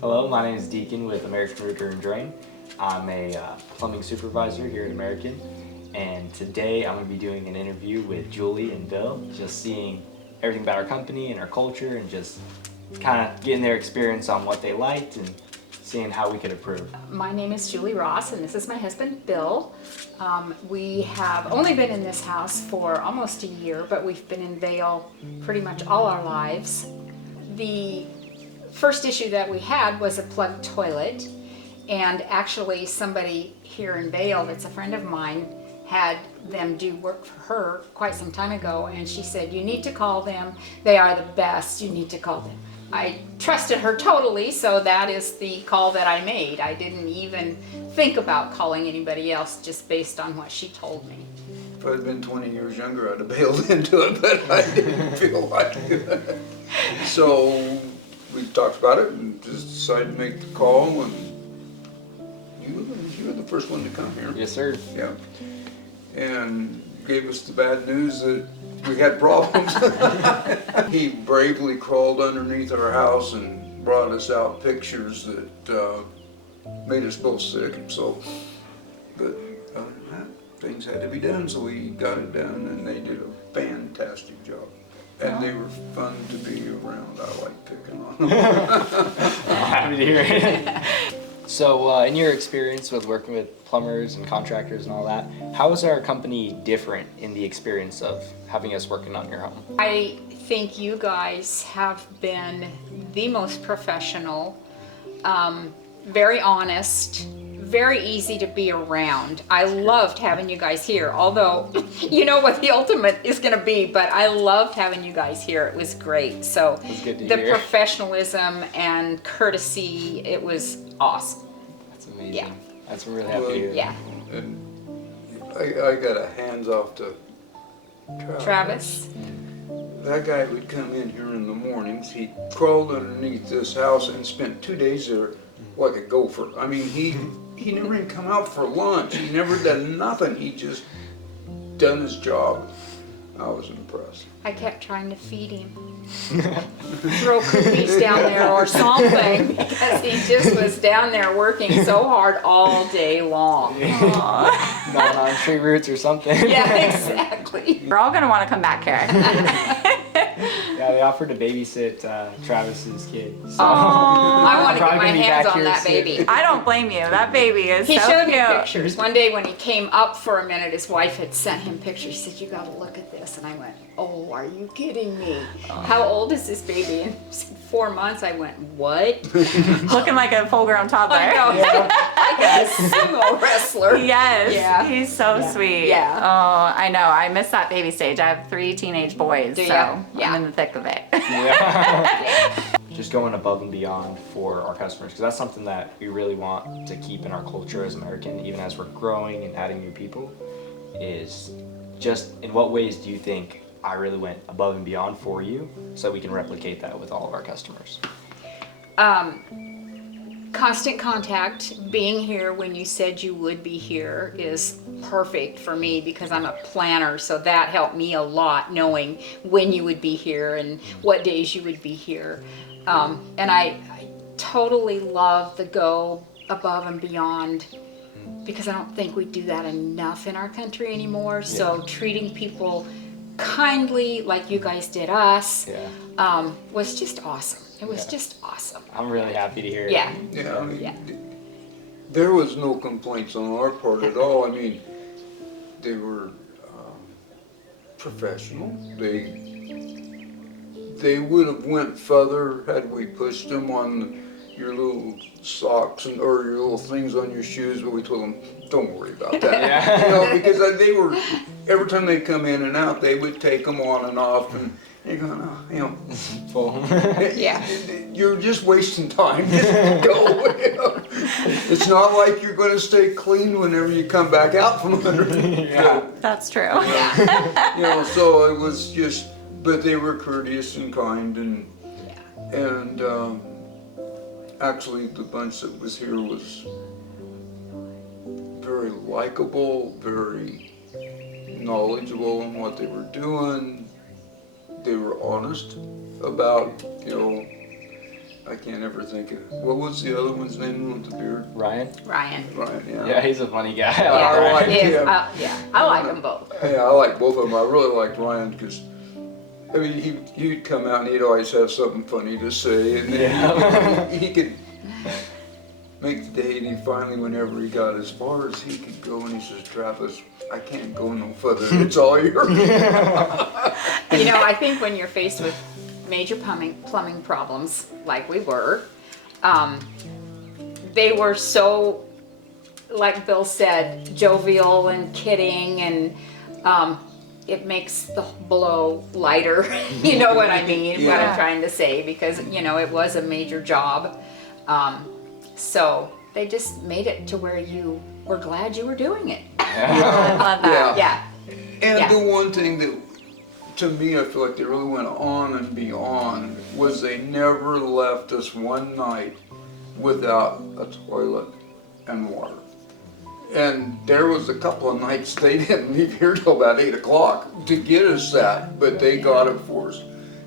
Hello, my name is Deacon with American Rooter and Drain. I'm a plumbing supervisor here at American, and today I'm going to be doing an interview with Julie and Bill, just seeing everything about our company and our culture and just kind of getting their experience on what they liked and seeing how we could improve. My name is Julie Ross, and this is my husband, Bill. We have only been in this house for almost a year, but we've been in Vale pretty much all our lives. The first issue that we had was a plugged toilet, and actually somebody here in Vale that's a friend of mine had them do work for her quite some time ago, and she said, you need to call them, they are the best, you need to call them. I trusted her totally, so that is the call that I made. I didn't even think about calling anybody else just based on what she told me. If I'd been 20 years younger, I'd have bailed into it, but I didn't feel like it. So we talked about it and just decided to make the call, and you were the first one to come here. Yes, sir. Yeah. And gave us the bad news that we had problems. He bravely crawled underneath our house and brought us out pictures that made us both sick. And so, but other than that, things had to be done, so we got it done, and they did a fantastic job. And they were fun to be around. I like picking on them. Happy to hear it. So, in your experience with working with plumbers and contractors and all that, how is our company different in the experience of having us working on your home? I think you guys have been the most professional, very honest, very easy to be around. I loved having you guys here, although you know what the ultimate is going to be, but I loved having you guys here. It was great. So the professionalism and courtesy, it was awesome. That's amazing. Yeah. That's really happy to hear. Yeah. And I got a hands off to Travis? That guy would come in here in the mornings. He crawled underneath this house and spent 2 days there like a gopher. I mean, he never even come out for lunch. He never done nothing. He just done his job. I was impressed. I kept trying to feed him. Throw cookies down there or something, because he just was down there working so hard all day long. Not on tree roots or something. Yeah, exactly. We're all gonna want to come back here. Yeah, they offered to babysit Travis's kid. So I want to get Probably my gonna be hands back on here that soon. baby. I don't blame you. That baby is He so showed me cute. pictures. One day when he came up for a minute, his wife had sent him pictures. She said, you got to look at this. And I went, oh, are you kidding me? How old is this baby? And he said, 4 months. I went, what? Looking like a full-grown toddler. I know. Like a sumo wrestler. Yes, Yeah. he's so sweet. Yeah. Oh, I know. I miss that baby stage. I have 3 teenage boys, Do so ya? Yeah. I'm in the thick of it. Just going above and beyond for our customers, because that's something that we really want to keep in our culture as American, even as we're growing and adding new people, is just in what ways do you think I really went above and beyond for you so we can replicate that with all of our customers? Constant contact, being here when you said you would be here is perfect for me because I'm a planner, so that helped me a lot knowing when you would be here and what days you would be here. And I totally love the go above and beyond because I don't think we do that enough in our country anymore. Yeah. So treating people kindly like you guys did us was just awesome. It was just awesome. I'm really happy to hear it. Yeah. Yeah, I mean, there was no complaints on our part at all. I mean, they were professional. They would have went further had we pushed them on your little socks or your little things on your shoes, but we told them, don't worry about that. You know, because they were, every time they come in and out, they would take them on and off, and you're going, oh, you know. Full. Yeah. You're just wasting time. Just go. You know? It's not like you're going to stay clean whenever you come back out from underneath. Yeah. That's true. You know, so it was just, but they were courteous and kind, and actually the bunch that was here was very likable, very knowledgeable in what they were doing. They were honest about, you know, I can't ever think of, what was the other one's name with the beard? Ryan? Ryan. Ryan, yeah. Yeah, he's a funny guy. Yeah, I like him. yeah, I like them both. Yeah, I like both of them. I really liked Ryan because, I mean, he'd come out and he'd always have something funny to say, and then he could make the day. And he finally, whenever he got as far as he could go, and he says, "Travis, I can't go no further. It's all yours." You know, I think when you're faced with major plumbing problems, like we were, they were so, like Bill said, jovial and kidding, and it makes the blow lighter. You know what I mean? What Yeah. I'm trying to say, because you know it was a major job. So they just made it to where you were glad you were doing it. I love that. Yeah. Yeah. And Yeah. the one thing that, to me, I feel like they really went on and beyond was they never left us one night without a toilet and water. And there was a couple of nights they didn't leave here till about 8 o'clock to get us that, but they got it for us.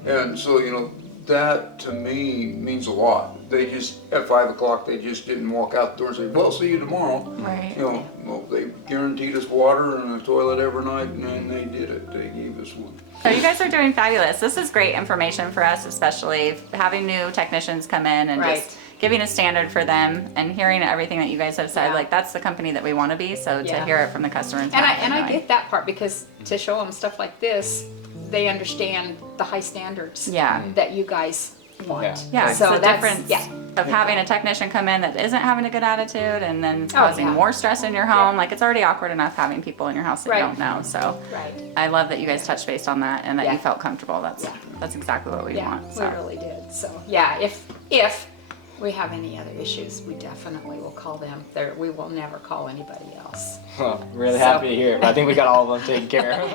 And so, you know, that to me means a lot. They just, at 5 o'clock, they just didn't walk out the door and say, "Well, see you tomorrow." Right. You know, well, they guaranteed us water and a toilet every night, and then they did it. They gave us one. So you guys are doing fabulous. This is great information for us, especially having new technicians come in and Right. just giving a standard for them and hearing everything that you guys have said. Yeah. Like, that's the company that we want to be. So to Yeah. hear it from the customers. And I get that part, because to show them stuff like this, they understand the high standards Yeah. that you guys want. Yeah, So it's the that's- difference yeah. of having a technician come in that isn't having a good attitude and then causing yeah. more stress in your home. Like, it's already awkward enough having people in your house that Right. you don't know. So Right. I love that you guys touched base on that and that Yeah. you felt comfortable. That's Yeah. that's exactly what we Yeah, want. we So. really did. So yeah, if we have any other issues, we definitely will call them. We will never call anybody else. Well, really So- happy to hear it. I think we got all of them taken care of.